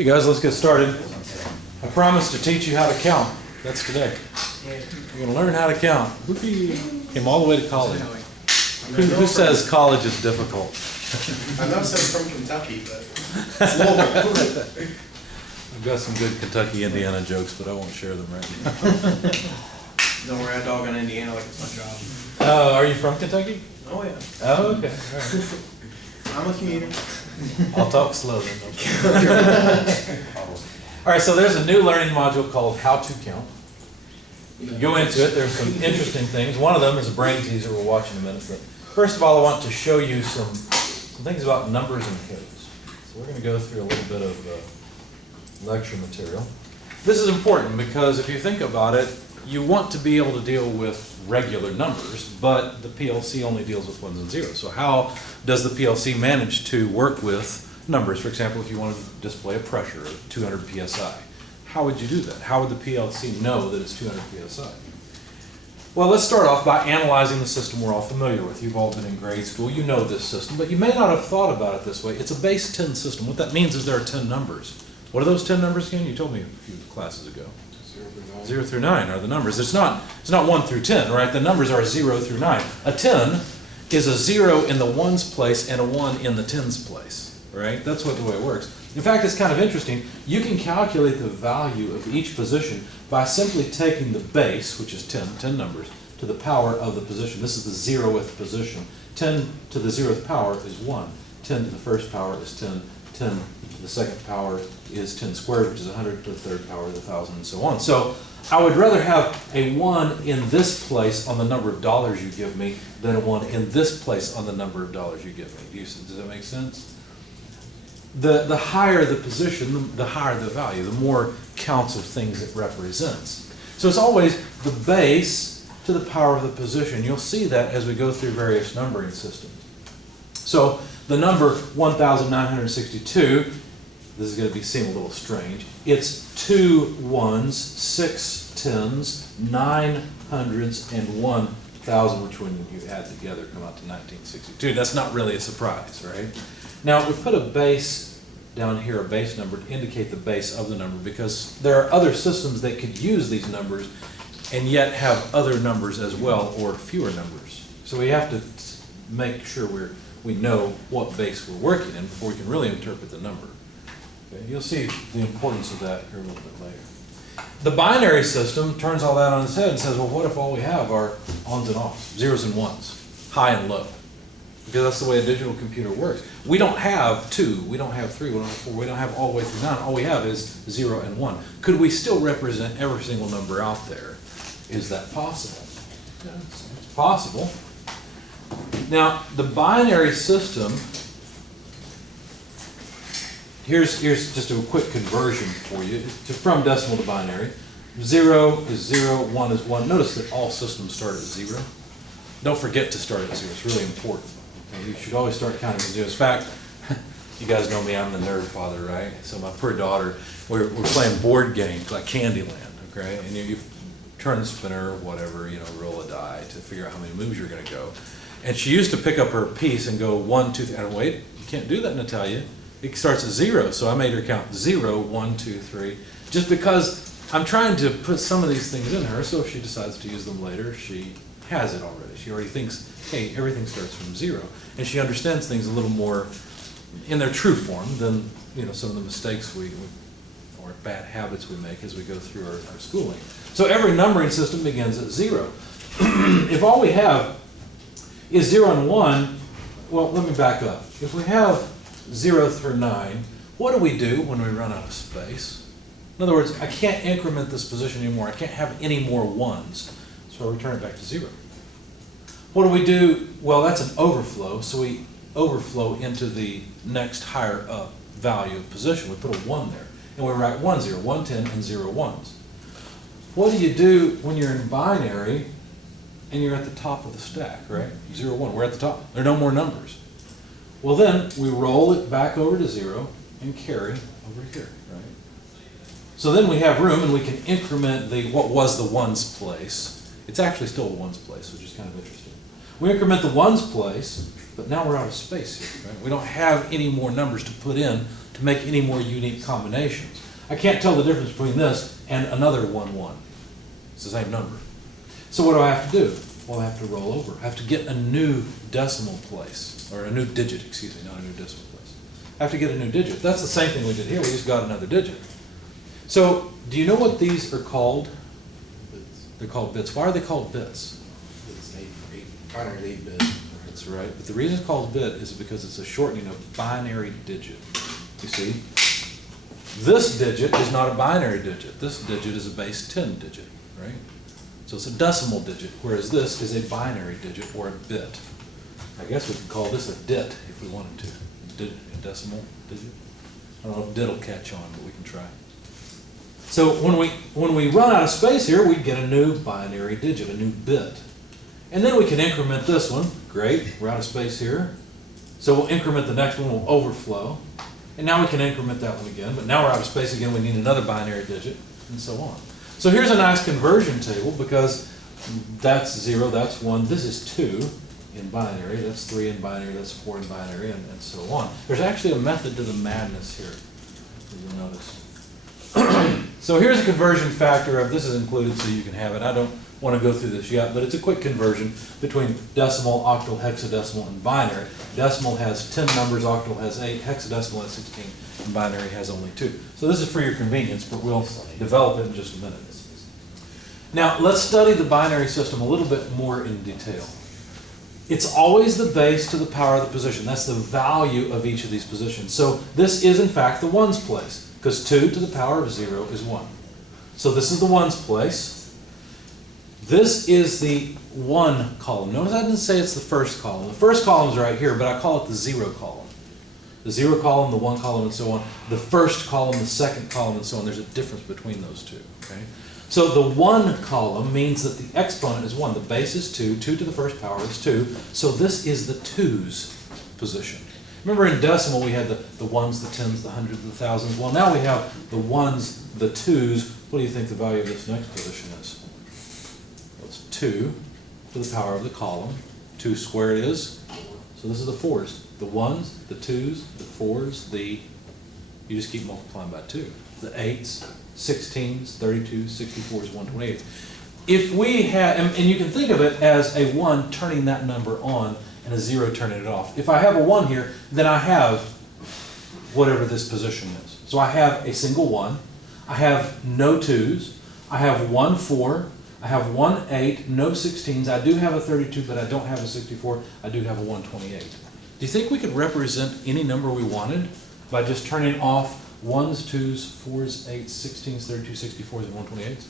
Okay guys, let's get started. I promised to teach you how to count. That's today. You're going to learn how to count. Came all the way to college. Who says college is difficult? I know some from Kentucky, but it's Louisville. I've got some good Kentucky, Indiana jokes, but I won't share them right now. Don't worry, I dog on Indiana like it's my job. Are you from Kentucky? Oh yeah. Oh, okay. All right. I'm a commuter. I'll talk slow then. All right, so there's a new learning module called How to Count. You go into it, there's some interesting things. One of them is a brain teaser we'll watch in a minute. But first of all, I want to show you some things about numbers and codes. So we're going to go through a little bit of lecture material. This is important because if you think about it, you want to be able to deal with regular numbers, but the PLC only deals with ones and zeros. So how does the PLC manage to work with numbers? For example, if you want to display a pressure of 200 psi, how would you do that? How would the PLC know that it's 200 psi? Well, let's start off by analyzing the system we're all familiar with. You've all been in grade school, you know this system, but you may not have thought about it this way. It's a base 10 system. What that means is there are 10 numbers. What are those 10 numbers again? You told me a few classes ago. 0 through 9 are the numbers. It's not 1 through 10, right? The numbers are 0 through 9. A 10 is a 0 in the ones place and a 1 in the tens place, right? That's what the way it works. In fact, it's kind of interesting. You can calculate the value of each position by simply taking the base, which is 10 numbers, to the power of the position. This is the 0th position. 10 to the 0th power is 1. 10 to the first power is 10. 10 to the second power is 10 squared, which is 100 to the third power is 1,000, and so on. So I would rather have a 1 in this place on the number of dollars you give me than a 1 in this place on the number of dollars you give me. Does that make sense? The higher the position, the higher the value, the more counts of things it represents. So it's always the base to the power of the position. You'll see that as we go through various numbering systems. So the number 1,962, this is going to seem a little strange. It's 2 ones, 6 tens, 9 hundreds, and 1,000, which when you add together come out to 1962. That's not really a surprise, right? Now we put a base down here, a base number, to indicate the base of the number, because there are other systems that could use these numbers and yet have other numbers as well, or fewer numbers. So we have to make sure we know what base we're working in before we can really interpret the number. Okay, you'll see the importance of that here a little bit later. The binary system turns all that on its head and says, well, what if all we have are ons and offs, zeros and ones, high and low? Because that's the way a digital computer works. We don't have 2, we don't have 3, we don't have 4, we don't have all the way through 9. All we have is 0 and 1. Could we still represent every single number out there? Is that possible? Yeah, it's possible. Now, the binary system, here's just a quick conversion for you, from decimal to binary. 0 is 0, 1 is 1. Notice that all systems start at 0. Don't forget to start at 0. It's really important. Okay? You should always start counting from 0. In fact, you guys know me, I'm the nerd father, right? So my poor daughter, we're playing board games like Candyland, okay? And you turn the spinner, whatever, roll a die to figure out how many moves you're going to go. And she used to pick up her piece and go 1, 2, 3. And wait, you can't do that, Natalia. It starts at 0, so I made her count 0, 1, 2, 3, just because I'm trying to put some of these things in her, so if she decides to use them later, she has it already. She already thinks, hey, everything starts from 0, and she understands things a little more in their true form than some of the mistakes or bad habits we make as we go through our schooling. So every numbering system begins at 0. If all we have is 0 and 1, well, let me back up. If we have 0 through 9, what do we do when we run out of space? In other words, I can't increment this position anymore. I can't have any more 1s, so I return it back to 0. What do we do? Well, that's an overflow, so we overflow into the next higher up value of position. We put a 1 there, and we write 1, 0, 1, 10, and 0, 1s. What do you do when you're in binary and you're at the top of the stack, right? 0, 1, we're at the top. There are no more numbers. Well, then we roll it back over to 0 and carry over here, right? So then we have room and we can increment what was the ones place. It's actually still a ones place, which is kind of interesting. We increment the ones place, but now we're out of space here, right? We don't have any more numbers to put in to to make any more unique combinations. I can't tell the difference between this and another 1, 1. It's the same number. So what do I have to do? Well, I have to roll over. I have to get a new decimal place, or a new digit, excuse me, not a new decimal place. I have to get a new digit. That's the same thing we did here. We just got another digit. So do you know what these are called? They're called bits. Why are they called bits? It's binary 8-bit. That's right. But the reason it's called bit is because it's a shortening of binary digit. You see? This digit is not a binary digit. This digit is a base 10 digit, right? So it's a decimal digit, whereas this is a binary digit or a bit. I guess we could call this a dit if we wanted to. A decimal digit. I don't know if dit will catch on, but we can try. So when we run out of space here, we get a new binary digit, a new bit. And then we can increment this one. Great, we're out of space here. So we'll increment the next one, we'll overflow. And now we can increment that one again, but now we're out of space again, we need another binary digit, and so on. So here's a nice conversion table, because that's 0, that's 1, this is 2 in binary, that's 3 in binary, that's 4 in binary, and so on. There's actually a method to the madness here, as you'll notice. So here's a conversion factor of, this is included so you can have it. I don't want to go through this yet, but it's a quick conversion between decimal, octal, hexadecimal, and binary. Decimal has 10 numbers, octal has 8, hexadecimal has 16, and binary has only 2. So this is for your convenience, but we'll develop it in just a minute. Now, let's study the binary system a little bit more in detail. It's always the base to the power of the position. That's the value of each of these positions. So this is, in fact, the ones place, because 2 to the power of 0 is 1. So this is the ones place. This is the 1 column. Notice I didn't say it's the first column. The first column is right here, but I call it the 0 column. The 0 column, the 1 column, and so on. The first column, the second column, and so on. There's a difference between those two. Okay? So the 1 column means that the exponent is 1. The base is 2. 2 to the first power is 2. So this is the 2's position. Remember in decimal we had the ones, the tens, the hundreds, the thousands. Well, now we have the ones, the 2's. What do you think the value of this next position is? Well, it's 2 to the power of the column. 2 squared is? So this is the 4's. The 1's, the 2's, the 4's, you just keep multiplying by 2. The 8's, 16s, 32s, 64s, 128s. If we have, and you can think of it as a 1 turning that number on and a 0 turning it off. If I have a 1 here, then I have whatever this position is. So I have a single 1, I have no 2's, I have 1 4, I have 1 8, no 16s, I do have a 32, but I don't have a 64, I do have a 128. Do you think we could represent any number we wanted by just turning off 1's, 2's, 4's, 8's, 16's, 32's, 64's, and 128's?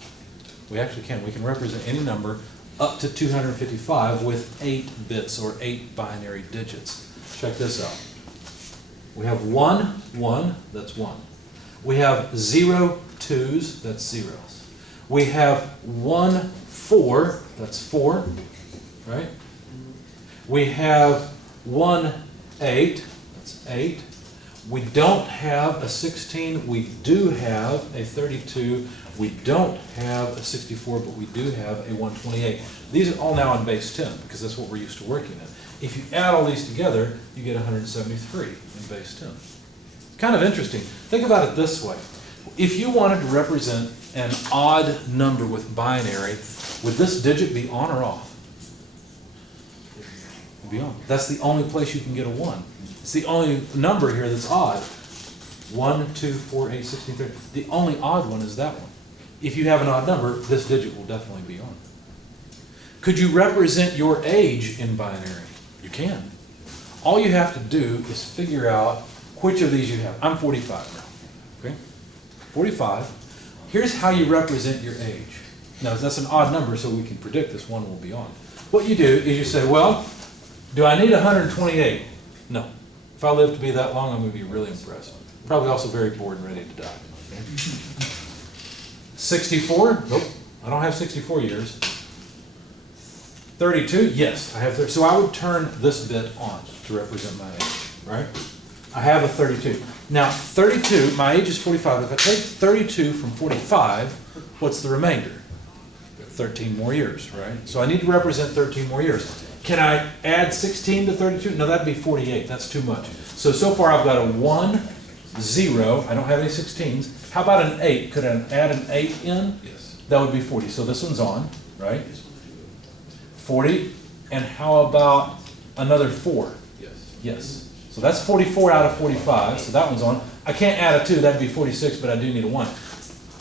We actually can. We can represent any number up to 255 with 8 bits or 8 binary digits. Check this out. We have 1, 1, that's 1. We have 0, 2's, that's 0's. We have 1, 4, that's 4, right? We have 1, 8, that's 8. We don't have a 16, we do have a 32, we don't have a 64, but we do have a 128. These are all now in base 10, because that's what we're used to working in. If you add all these together, you get 173 in base 10. Kind of interesting. Think about it this way. If you wanted to represent an odd number with binary, would this digit be on or off? It'd be on. That's the only place you can get a 1. It's the only number here that's odd. 1, 2, 4, 8, 16, 30. The only odd one is that one. If you have an odd number, this digit will definitely be on. Could you represent your age in binary? You can. All you have to do is figure out which of these you have. I'm 45 now. Okay? 45. Here's how you represent your age. Now, that's an odd number, so we can predict this one will be on. What you do is you say, well, do I need 128? No. If I live to be that long, I'm going to be really impressed. Probably also very bored and ready to die. Okay? 64? Nope. I don't have 64 years. 32? Yes, I have 30. So I would turn this bit on to represent my age, right? I have a 32. Now, 32, my age is 45. If I take 32 from 45, what's the remainder? 13 more years, right? So I need to represent 13 more years. Can I add 16 to 32? No, that'd be 48. That's too much. So far I've got a 1, 0, I don't have any 16s. How about an 8? Could I add an 8 in? Yes. That would be 40. So this one's on, right? 40. And how about another 4? Yes. Yes. So that's 44 out of 45. So that one's on. I can't add a 2. That'd be 46, but I do need a 1.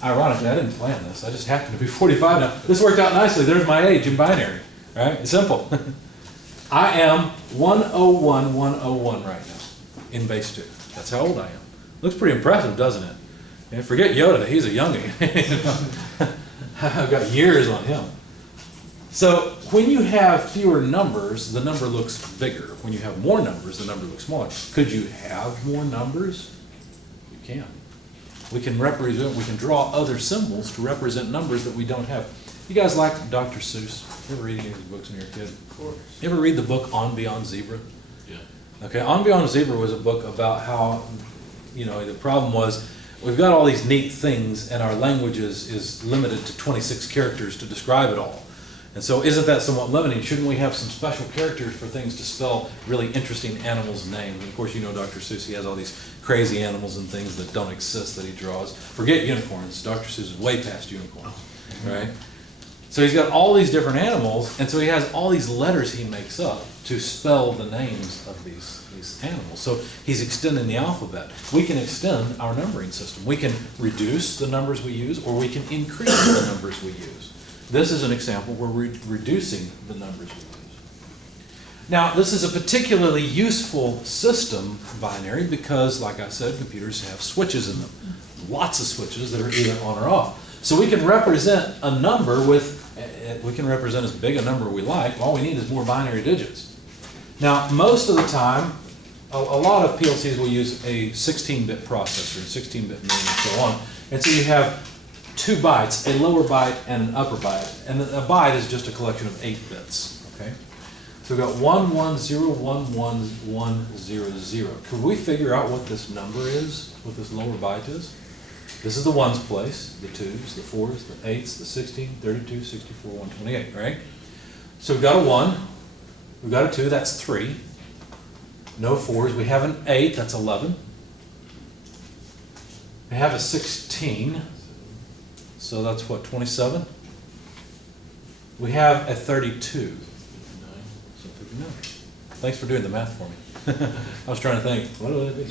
Ironically, I didn't plan this. I just happened to be 45 now. This worked out nicely. There's my age in binary. Right? It's simple. I am 101, 101 right now in base 2. That's how old I am. Looks pretty impressive, doesn't it? And forget Yoda. He's a youngin'. I've got years on him. So when you have fewer numbers, the number looks bigger. When you have more numbers, the number looks smaller. Could you have more numbers? You can. We can represent, we can draw other symbols to represent numbers that we don't have. You guys like Dr. Seuss? You ever read any of his books when you were a kid? Of course. You ever read the book On Beyond Zebra? Yeah. Okay, On Beyond Zebra was a book about how, the problem was we've got all these neat things and our language is limited to 26 characters to describe it all. And so isn't that somewhat limiting? Shouldn't we have some special characters for things to spell really interesting animals' names? And of course, Dr. Seuss, he has all these crazy animals and things that don't exist that he draws. Forget unicorns. Dr. Seuss is way past unicorns, right? So he's got all these different animals, and so he has all these letters he makes up to spell the names of these animals. So he's extending the alphabet. We can extend our numbering system. We can reduce the numbers we use, or we can increase the numbers we use. This is an example where we're reducing the numbers we use. Now, this is a particularly useful system, binary, because, like I said, computers have switches in them. Lots of switches that are either on or off. So we can represent a number we can represent as big a number we like. All we need is more binary digits. Now, most of the time, a lot of PLCs will use a 16-bit processor, 16-bit memory, and so on. And so you have 2 bytes, a lower byte and an upper byte. And a byte is just a collection of 8 bits, okay? So we've got 11011100. Could we figure out what this number is, what this lower byte is? This is the ones place, the 2s, the 4s, the 8s, the 16, 32, 64, 128, right? So we've got a 1, we've got a 2, that's 3. No 4s, we have an 8, that's 11. We have a 16, so that's what, 27? We have a 32, so 59. Thanks for doing the math for me. I was trying to think, what do I do?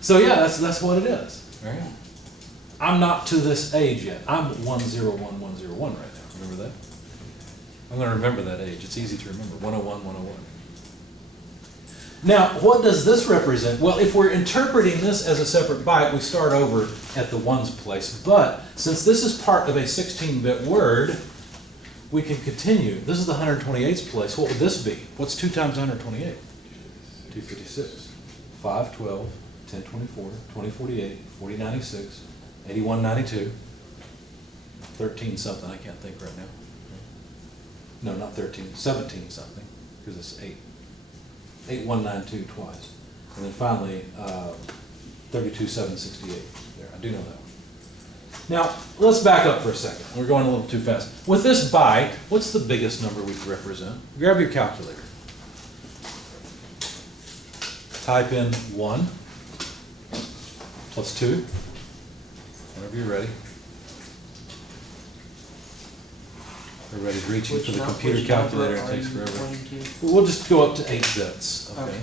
So yeah, that's what it is, right? I'm not to this age yet. I'm 101101 right now. Remember that? I'm going to remember that age. It's easy to remember. 101, 101. Now, what does this represent? Well, if we're interpreting this as a separate byte, we start over at the ones place. But since this is part of a 16-bit word, we can continue. This is the 128th place. What would this be? What's 2 times 128? 256. 512, 1024, 2048, 4096. 8192, 13 something, I can't think right now. No, not 13, 17 something, because it's 8. 8192 twice. And then finally, 32768. There, I do know that one. Now, let's back up for a second. We're going a little too fast. With this byte, what's the biggest number we can represent? Grab your calculator. Type in 1 plus 2. Whenever you're ready. Everybody's reaching for the computer calculator. It takes forever. We'll just go up to 8 bits. Okay.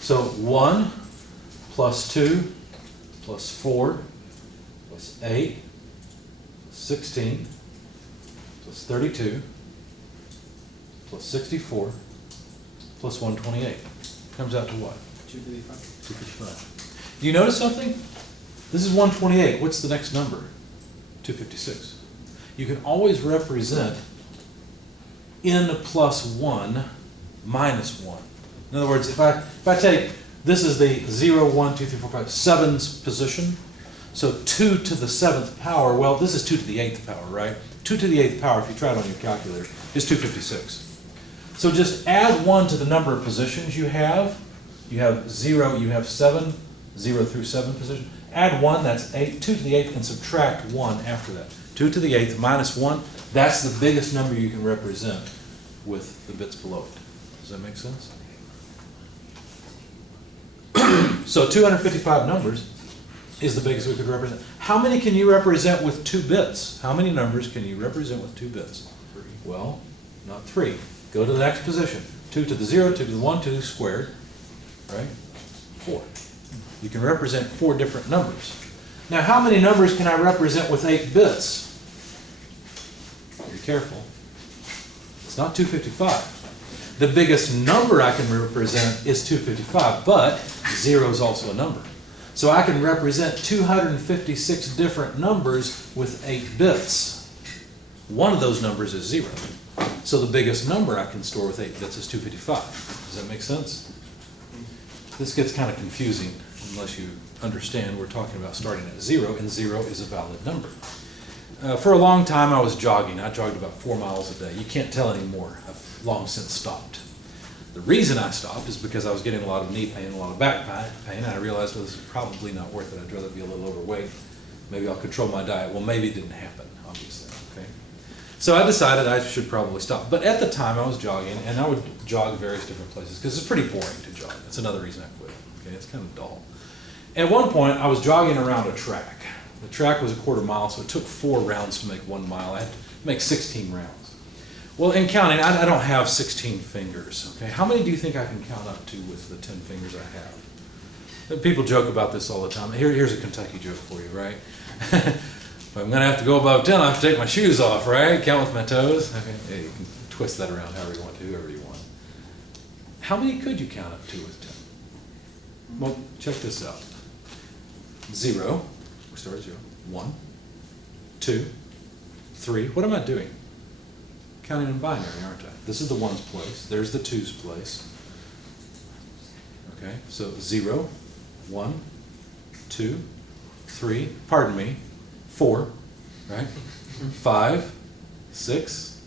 So 1 plus 2 plus 4 plus 8 plus 16 plus 32 plus 64 plus 128. Comes out to what? 255. 255. Do you notice something? This is 128. What's the next number? 256. You can always represent n plus 1 minus 1. In other words, if I take, this is the 0, 1, 2, 3, 4, 5, 7's position. So 2 to the 7th power, well, this is 2 to the 8th power, right? 2 to the 8th power, if you try it on your calculator, is 256. So just add 1 to the number of positions you have. You have 0, you have 7, 0 through 7 position. Add 1, that's 8, 2 to the 8th, and subtract 1 after that. 2 to the 8th minus 1, that's the biggest number you can represent with the bits below it. Does that make sense? So 255 numbers, is the biggest we could represent. How many can you represent with 2 bits? How many numbers can you represent with 2 bits? Well, not 3. Go to the next position. 2 to the 0, 2 to the 1, 2 squared, right? 4. You can represent 4 different numbers. Now, how many numbers can I represent with 8 bits? Be careful. It's not 255. The biggest number I can represent is 255, but 0 is also a number. So I can represent 256 different numbers with 8 bits. One of those numbers is 0. So the biggest number I can store with 8 bits is 255. Does that make sense? This gets kind of confusing unless you understand we're talking about starting at 0, and 0 is a valid number. For a long time I was jogging. I jogged about 4 miles a day. You can't tell anymore. I've long since stopped. The reason I stopped is because I was getting a lot of knee pain and a lot of back pain, and I realized, well, this is probably not worth it. I'd rather be a little overweight. Maybe I'll control my diet. Well, maybe it didn't happen, obviously. Okay. So I decided I should probably stop. But at the time I was jogging, and I would jog various different places because it's pretty boring to jog. That's another reason I quit. Okay, it's kind of dull. At one point I was jogging around a track. The track was a quarter mile, so it took 4 rounds to make 1 mile. I had to make 16 rounds. Well, in counting, I don't have 16 fingers. Okay, how many do you think I can count up to with the 10 fingers I have? People joke about this all the time. Here's a Kentucky joke for you, right? If I'm going to have to go above 10, I have to take my shoes off, right? Count with my toes. Okay. Yeah, you can twist that around however you want to, whoever you want. How many could you count up to with 10? Well, check this out. 0. We start at 0. 1, 2, 3. What am I doing? Counting in binary, aren't I? This is the 1's place. There's the 2's place. Okay, so 0, 1, 2, 3, pardon me, 4, right? 5, 6,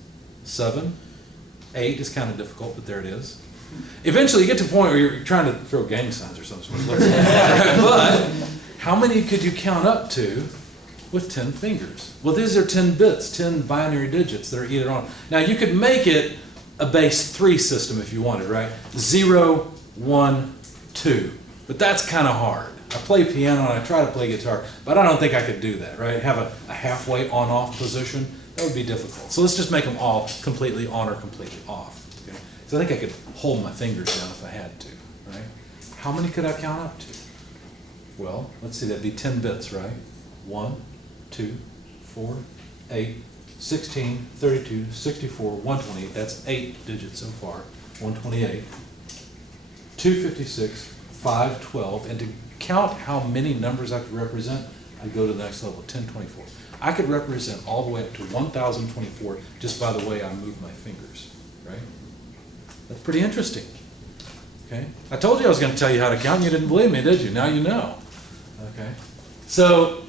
7, 8 is kind of difficult, but there it is. Eventually you get to a point where you're trying to throw gang signs or something. But how many could you count up to with 10 fingers? Well, these are 10 bits, 10 binary digits that are either on. Now you could make it a base 3 system if you wanted, right? 0, 1, 2. But that's kind of hard. I play piano and I try to play guitar, but I don't think I could do that, right? Have a halfway on-off position, that would be difficult. So let's just make them all completely on or completely off. Okay? So I think I could hold my fingers down if I had to, right? How many could I count up to? Well, let's see, that'd be 10 bits, right? 1, 2, 4, 8, 16, 32, 64, 128. That's 8 digits so far. 128, 256, 512. And to count how many numbers I could represent, I'd go to the next level, 1024. I could represent all the way up to 1024 just by the way I move my fingers, right? That's pretty interesting. Okay? I told you I was going to tell you how to count, and you didn't believe me, did you? Now you know. Okay? So,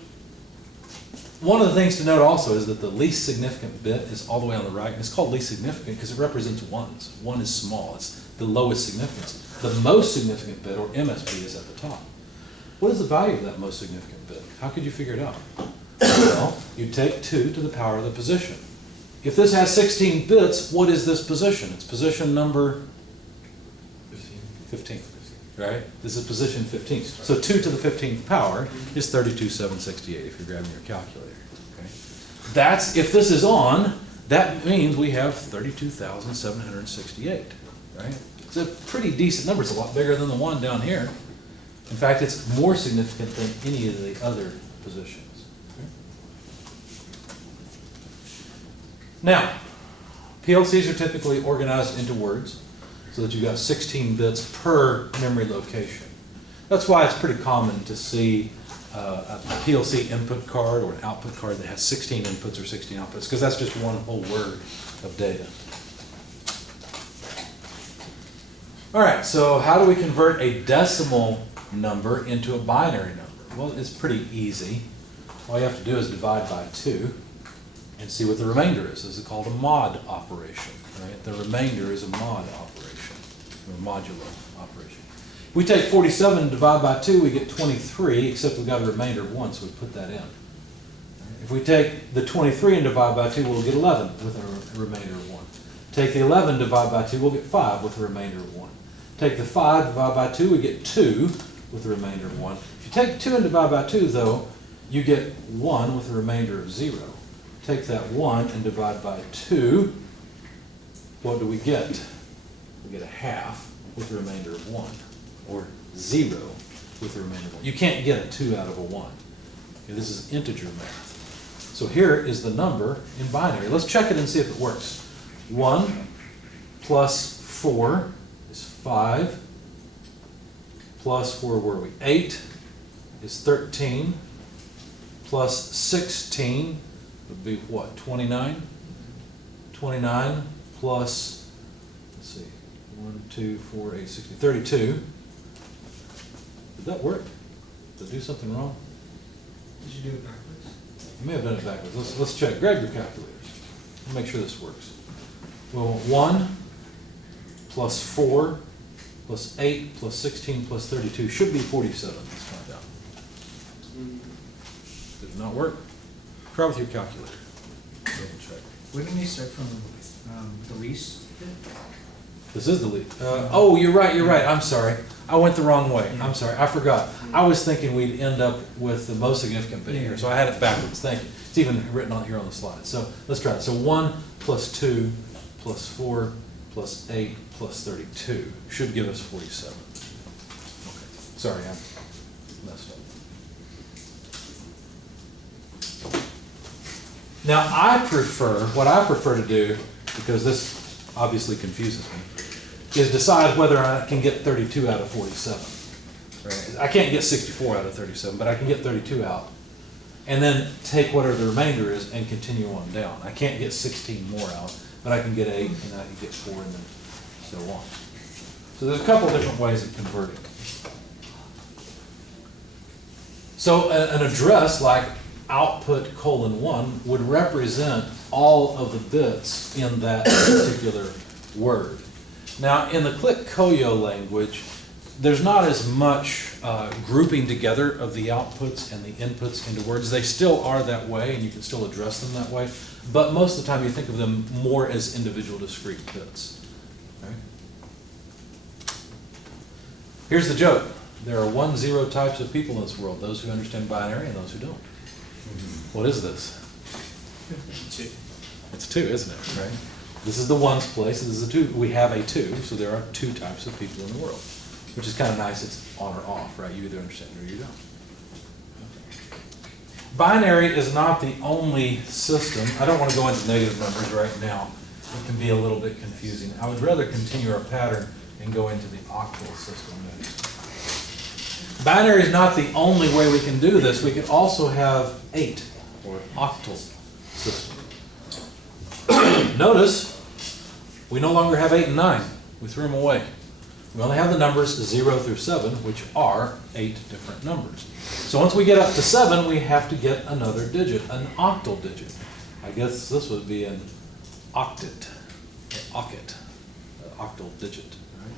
one of the things to note also is that the least significant bit is all the way on the right, and it's called least significant because it represents 1s. 1 is small. It's the lowest significance. The most significant bit, or MSB, is at the top. What is the value of that most significant bit? How could you figure it out? Well, you take 2 to the power of the position. If this has 16 bits, what is this position? It's position number 15, right? This is position 15. So 2 to the 15th power is 32,768 if you're grabbing your calculator. Okay? That's, if this is on, that means we have 32,768, right? It's a pretty decent number. It's a lot bigger than the 1 down here. In fact, it's more significant than any of the other positions. Okay? Now, PLCs are typically organized into words so that you've got 16 bits per memory location. That's why it's pretty common to see a PLC input card or an output card that has 16 inputs or 16 outputs, because that's just one whole word of data. All right, so how do we convert a decimal number into a binary number? Well, it's pretty easy. All you have to do is divide by 2 and see what the remainder is. This is called a mod operation, right? The remainder is a mod operation, or modulo operation. If we take 47 and divide by 2, we get 23, except we've got a remainder of 1, so we put that in. If we take the 23 and divide by 2, we'll get 11 with a remainder of 1. Take the 11 divide by 2, we'll get 5 with a remainder of 1. Take the 5 divide by 2, we get 2 with a remainder of 1. If you take 2 and divide by 2, though, you get 1 with a remainder of 0. Take that 1 and divide by 2, what do we get? We get a half with a remainder of 1, or 0 with a remainder of 1. You can't get a 2 out of a 1. Okay, this is integer math. So here is the number in binary. Let's check it and see if it works. 1 plus 4 is 5, plus where were we? 8 is 13, plus 16 would be what, 29? 29 plus, let's see, 1, 2, 4, 8, 16, 32. Did that work? Did I do something wrong? Did you do it backwards? I may have done it backwards. Let's check. Grab your calculators. Make sure this works. Well, 1 plus 4 plus 8 plus 16 plus 32 should be 47. Let's find out. Did it not work? Try with your calculator. Double check. Wouldn't we start from the least bit? This is the lead. Oh, you're right. I'm sorry. I went the wrong way. Yeah. I'm sorry. I forgot. I was thinking we'd end up with the most significant bit here, so I had it backwards. Thank you. It's even written on here on the slide. So let's try it. So 1 plus 2 plus 4 plus 8 plus 32 should give us 47. Okay. Sorry, I messed up. Now what I prefer to do, because this obviously confuses me, is decide whether I can get 32 out of 47. Right? I can't get 64 out of 37, but I can get 32 out. And then take whatever the remainder is and continue on down. I can't get 16 more out, but I can get 8, and I can get 4, and then so on. So there's a couple different ways of converting. So an address like output :1 would represent all of the bits in that particular word. Now, in the Click-Koyo language, there's not as much grouping together of the outputs and the inputs into words. They still are that way, and you can still address them that way, but most of the time you think of them more as individual discrete bits. Okay? Here's the joke. There are 1-0 types of people in this world, those who understand binary and those who don't. What is this? 2. It's 2, isn't it? Right? This is the ones place, this is a 2. We have a 2, so there are 2 types of people in the world, which is kind of nice. It's on or off, right? You either understand it or you don't. Binary is not the only system. I don't want to go into negative numbers right now. It can be a little bit confusing. I would rather continue our pattern and go into the octal system next. Binary is not the only way we can do this. We could also have 8, or octal system. Notice, we no longer have 8 and 9. We threw them away. We only have the numbers 0 through 7, which are 8 different numbers. So once we get up to 7, we have to get another digit, an octal digit. I guess this would be an octet, or octet, octal digit. Right?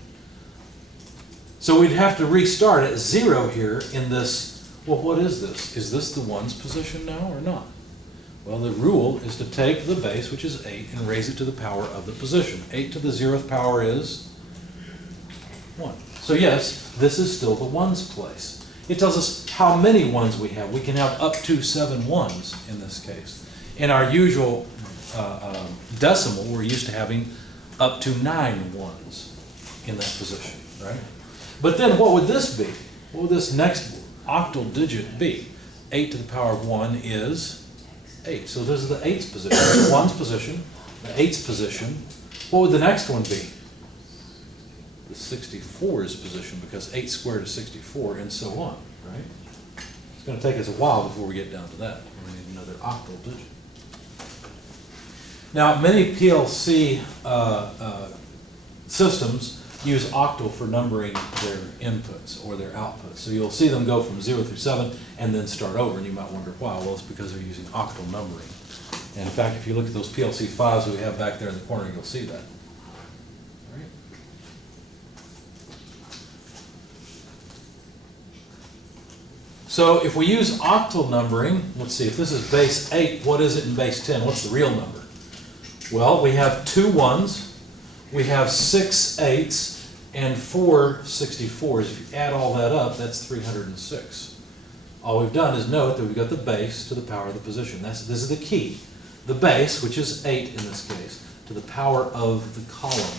So we'd have to restart at 0 here in this. Well, what is this? Is this the ones position now or not? Well, the rule is to take the base, which is 8, and raise it to the power of the position. 8 to the 0th power is 1. So yes, this is still the ones place. It tells us how many ones we have. We can have up to 7 ones in this case. In our usual decimal, we're used to having up to 9 ones in that position, right? But then what would this be? What would this next octal digit be? 8 to the power of 1 is 8. So this is the 8th position. The 1's position, the 8th position. What would the next one be? The 64's position, because 8 squared is 64, and so on, right? It's going to take us a while before we get down to that. We need another octal digit. Now, many PLC systems use octal for numbering their inputs or their outputs. So you'll see them go from 0 through 7 and then start over, and you might wonder why. Well, it's because they're using octal numbering. And in fact, if you look at those PLC files we have back there in the corner, you'll see that. Right? So if we use octal numbering, let's see, if this is base 8, what is it in base 10? What's the real number? Well, we have 2 1s, we have 6 8s, and 4 64s. If you add all that up, that's 306. All we've done is note that we've got the base to the power of the position. This is the key. The base, which is 8 in this case, to the power of the column.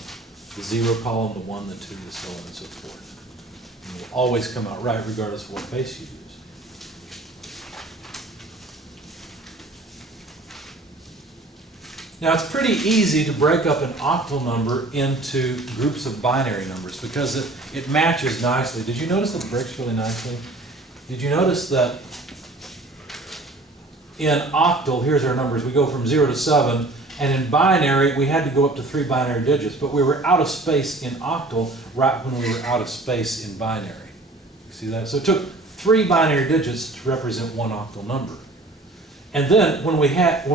The 0 column, the 1, the 2, the so on and so forth. And it will always come out right regardless of what base you use. Now, it's pretty easy to break up an octal number into groups of binary numbers because it matches nicely. Did you notice that it breaks really nicely? Did you notice that in octal, here's our numbers, we go from 0 to 7, and in binary, we had to go up to 3 binary digits, but we were out of space in octal right when we were out of space in binary. You see that? So it took 3 binary digits to represent one octal number. And then when we got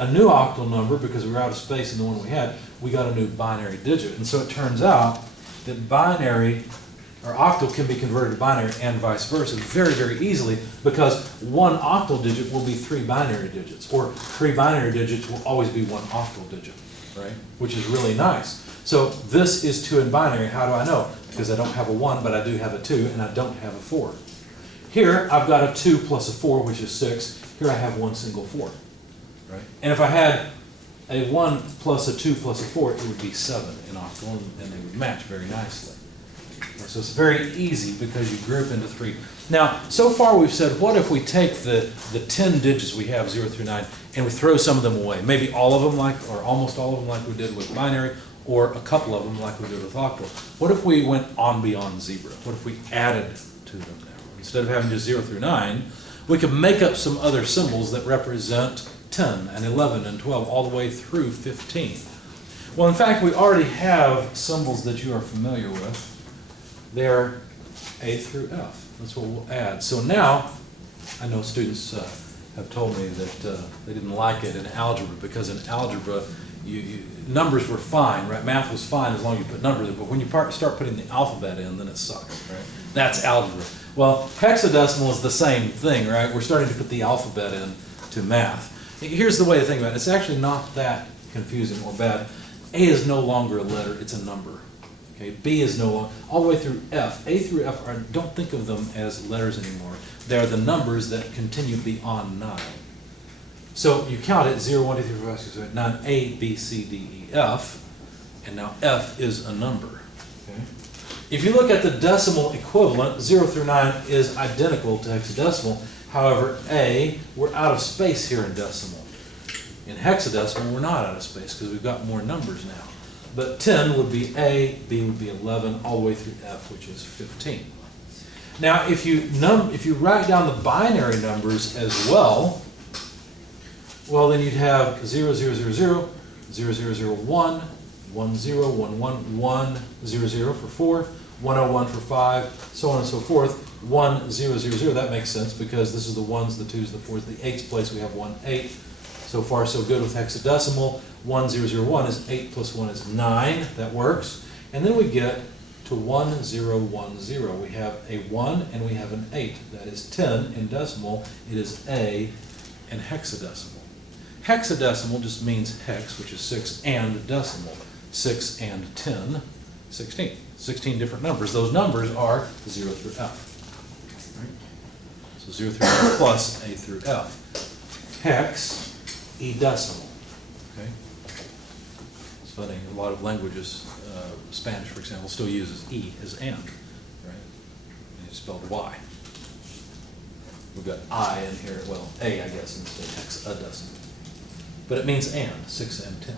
a new octal number, because we were out of space in the one we had, we got a new binary digit. And so it turns out that binary, or octal, can be converted to binary and vice versa very, very easily, because one octal digit will be 3 binary digits, or 3 binary digits will always be one octal digit, right? Which is really nice. So this is 2 in binary. How do I know? Because I don't have a 1, but I do have a 2, and I don't have a 4. Here, I've got a 2 plus a 4, which is 6. Here I have one single 4, right? And if I had a 1 plus a 2 plus a 4, it would be 7 in octal, and they would match very nicely. So it's very easy because you group into 3. Now, so far we've said, what if we take the 10 digits we have, 0 through 9, and we throw some of them away? Maybe all of them, or almost all of them like we did with binary, or a couple of them like we did with octal. What if we went on beyond 0? What if we added to them now? Instead of having just 0 through 9, we could make up some other symbols that represent 10 and 11 and 12 all the way through 15. Well, in fact, we already have symbols that you are familiar with. They're A through F. That's what we'll add. So now, I know students have told me that they didn't like it in algebra, because in algebra, numbers were fine, right? Math was fine as long as you put numbers in, but when you start putting the alphabet in, then it sucks, right? That's algebra. Well, hexadecimal is the same thing, right? We're starting to put the alphabet in to math. Here's the way to think about it. It's actually not that confusing or bad. A is no longer a letter, it's a number. Okay, B is no longer, all the way through F. A through F, don't think of them as letters anymore. They're the numbers that continue beyond 9. So you count it, 0, 1, 2, 3, 4, 5, 6, 7, 8, 9, A, B, C, D, E, F, and now F is a number. Okay? If you look at the decimal equivalent, 0 through 9 is identical to hexadecimal. However, A, we're out of space here in decimal. In hexadecimal, we're not out of space because we've got more numbers now. But 10 would be A, B would be 11, all the way through F, which is 15. Now, if you write down the binary numbers as well, then you'd have 0, 0, 0, 0, 0, 0, 0, 1, 1, 0, 1, 1, 1, 0, 0 for 4, 101 for 5, so on and so forth. 1, 0, 0, 0, that makes sense because this is the 1s, the 2s, the 4s, the 8's place we have 1, 8. So far so good with hexadecimal. 1, 0, 0, 1 is 8 plus 1 is 9, that works. And then we get to 1, 0, 1, 0. We have a 1 and we have an 8. That is 10 in decimal. It is A in hexadecimal. Hexadecimal just means hex, which is 6, and decimal. 6 and 10, 16. 16 different numbers. Those numbers are 0 through F. Right? So 0 through F plus A through F. Hex, E decimal. Okay? It's funny, a lot of languages, Spanish for example, still uses E as and, right? And it's spelled Y. We've got I in here, well, A I guess instead, hexadecimal. But it means and, 6 and 10.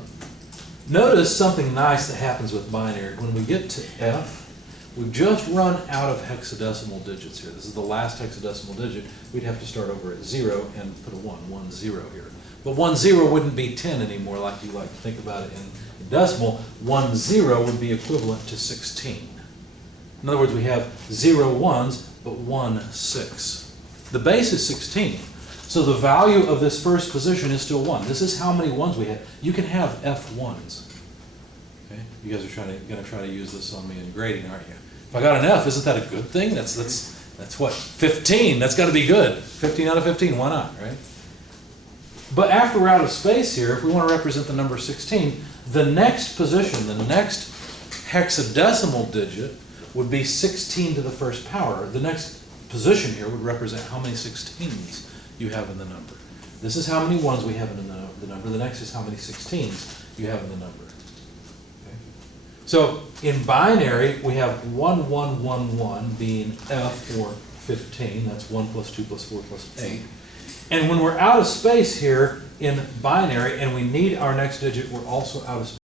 Notice something nice that happens with binary. When we get to F, we've just run out of hexadecimal digits here. This is the last hexadecimal digit. We'd have to start over at 0 and put a 1, 0 here. But 1, 0 wouldn't be 10 anymore like you like to think about it in decimal. 1, 0 would be equivalent to 16. In other words, we have 0 1s, but 1 6. The base is 16. So the value of this first position is still 1. This is how many 1s we have. You can have F1s. Okay? You guys are going to try to use this on me in grading, aren't you? If I got an F, isn't that a good thing? That's what? 15. That's got to be good. 15 out of 15. Why not, right? But after we're out of space here, if we want to represent the number 16, the next position, the next hexadecimal digit would be 16 to the first power. The next position here would represent how many 16s you have in the number. This is how many ones we have in the number. The next is how many 16s you have in the number. Okay? So in binary, we have 1, 1, 1, 1 being F or 15. That's 1 plus 2 plus 4 plus 8. And when we're out of space here in binary and we need our next digit, we're also out of space.